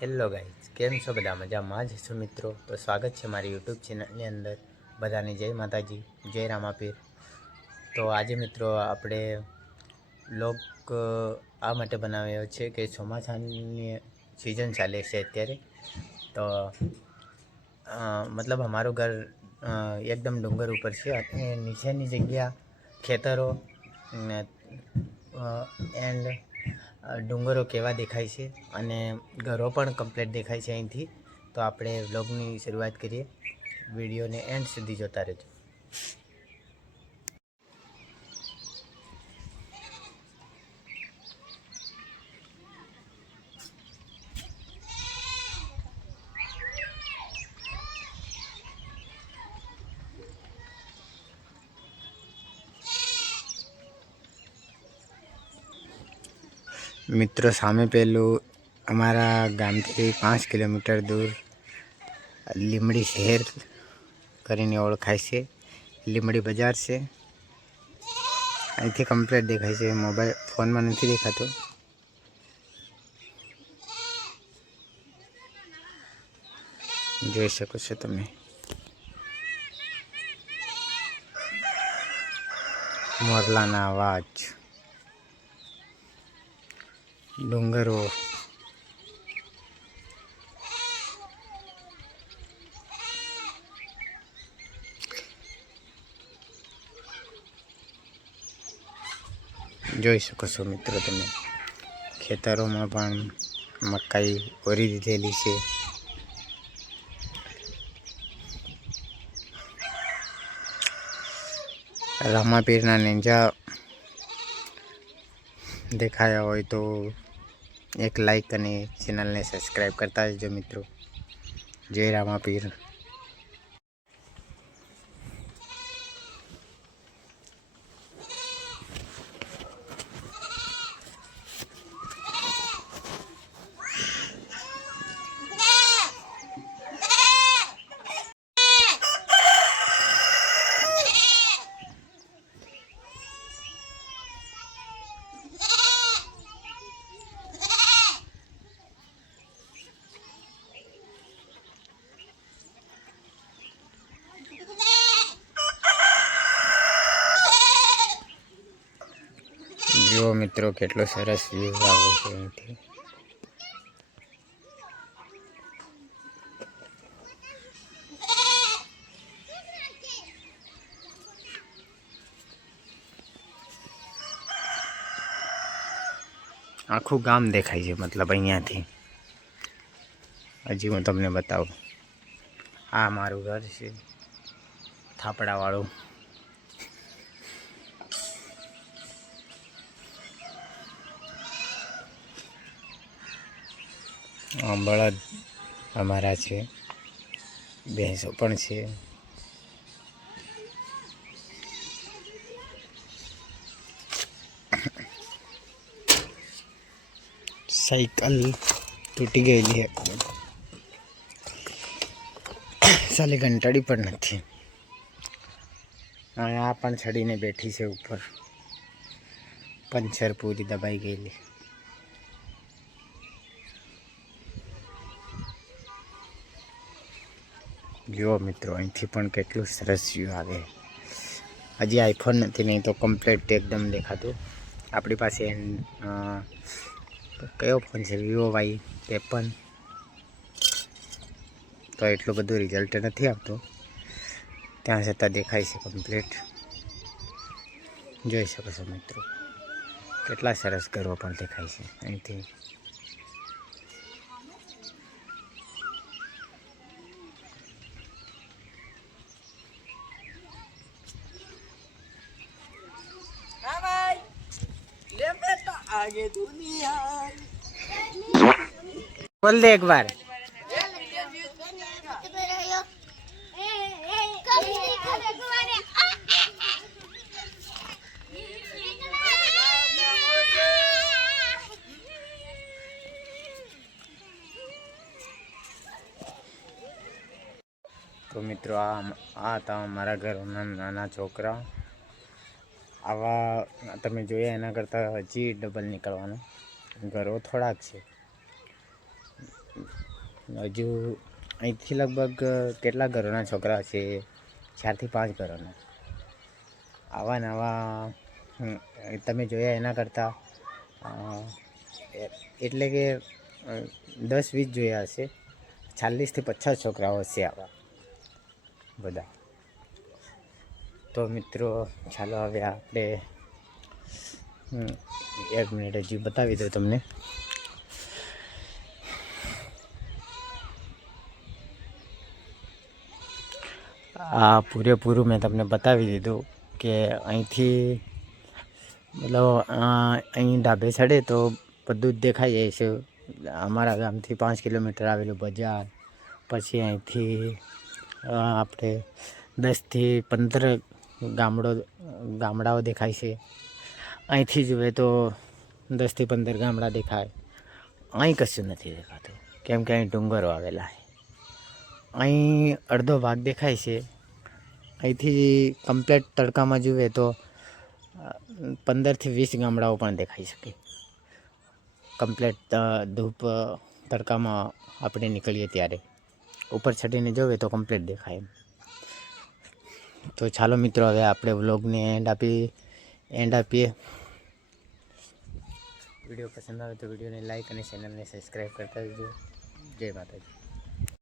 Hello guys, કેમ છો બધા? મજામાં જ છો મિત્રો? તો સ્વાગત છે મારી યુટ્યુબ ચેનલની અંદર. બધાને જય માતાજી, જય રામાપીર. તો આજે મિત્રો આપણે વ્લોગ આ માટે બનાવ્યો છે કે ચોમાસાની સિઝન ચાલે છે અત્યારે. તો મતલબ અમારું ઘર એકદમ ડુંગર ઉપર છે અને નીચેની જગ્યા ખેતરો એન્ડ ડુંગરો કેવા દેખાય છે અને ઘરો પણ કમ્પ્લીટ દેખાય છે અહીંથી. તો આપણે વ્લોગની શરૂઆત કરીએ. વિડીયોને એન્ડ સુધી જોતા રહેજો. મિત્રો સામે પેલું અમારા ગામથી 5 કિલોમીટર દૂર લીમડી શહેર કરીને ઓળખાય છે. લીમડી બજાર છે. અહીંથી કમ્પ્લીટ દેખાય છે. મોબાઈલ ફોનમાં નથી દેખાતો. જોઈ શકો છો તમે. મોરલાના અવાજ, ડુંગરો, જોઈ શકો છો મિત્રો તમે. ખેતરોમાં પણ મકાઈ ઓરી દીધેલી છે. રામાપીરના નેંજા દેખાયા હોય તો એક લાઈક અને ચેનલને સબસ્ક્રાઈબ કરતા જજો મિત્રો. જય રામાપીર. જુઓ મિત્રો કેટલો સરસ વ્યૂ આવે છે અહીંથી. આખું ગામ દેખાય છે મતલબ અહીંયાથી. હજી હું તમને બતાવું. આ મારું ઘર છે થાપડાવાળું. બળદ અમારા છે, ભેંસો પણ છે. સાયકલ તૂટી ગયેલી સાલે ઘંટાડી પણ નથી. અને આ પણ ચડીને બેઠી છે ઉપર. પંચર પૂરી દબાઈ ગયેલી. જુઓ મિત્રો અહીંથી પણ કેટલું સરસ વ્યૂ આવે. હજી આઈફોન નથી, નહીં તો કમ્પ્લીટ એકદમ દેખાતું. આપણી પાસે કયો ફોન છે? Vivo Y53. તો એટલું બધું રિઝલ્ટ નથી આવતું, ત્યાં છતાં દેખાય છે કમ્પ્લીટ. જોઈ શકો છો મિત્રો કેટલા સરસ ઘરો પણ દેખાય છે અહીંથી. बोल दे एक बार. તો મિત્રો આ હતા અમારા ઘરના નાના છોકરા. આવા તમે જોયા એના કરતાં હજી ડબલ નીકળવાનું. ઘરો થોડાક છે. હજુ અહીંથી લગભગ કેટલા ઘરોના છોકરા છે? 4 થી 5 ઘરોના. આવા નવા તમે જોયા એના કરતાં એટલે કે 10-20 જોયા હશે. 40 થી 50 છોકરાઓ હશે આવા બધા. તો મિત્રો ચાલો હવે આપણે 1 મિનિટ હજી બતાવી દઉં તમને. આ પૂરેપૂરું મેં તમને બતાવી દીધું કે અહીંથી મતલબ અહીં ડાબે ચડે તો બધું જ દેખાઈ જાય છે. અમારા ગામથી 5 કિલોમીટર આવેલું બજાર, પછી અહીંથી આપણે 10 થી 15 ગામડાઓ દેખાય છે. અહીંથી જોઈએ તો 10 થી 15 ગામડા દેખાય. અહીં કશું નથી દેખાતું કેમ કે અહીં ડુંગરો આવેલા છે. અહીં અડધો ભાગ દેખાય છે. અહીંથી કમ્પ્લેટ તડકામાં જુએ તો 15 થી 20 ગામડાઓ પણ દેખાઈ શકે. કમ્પ્લેટ ધૂપ તડકામાં આપણે નીકળીએ ત્યારે ઉપર ચડીને જોઈએ તો કમ્પ્લેટ દેખાય. તો ચાલો મિત્રો હવે આપણે વ્લોગને એન્ડ આપીએ. વિડીયો પસંદ આવે તો વિડીયોને લાઈક અને ચેનલને સબસ્ક્રાઈબ કરતા જજો. જય માતાજી.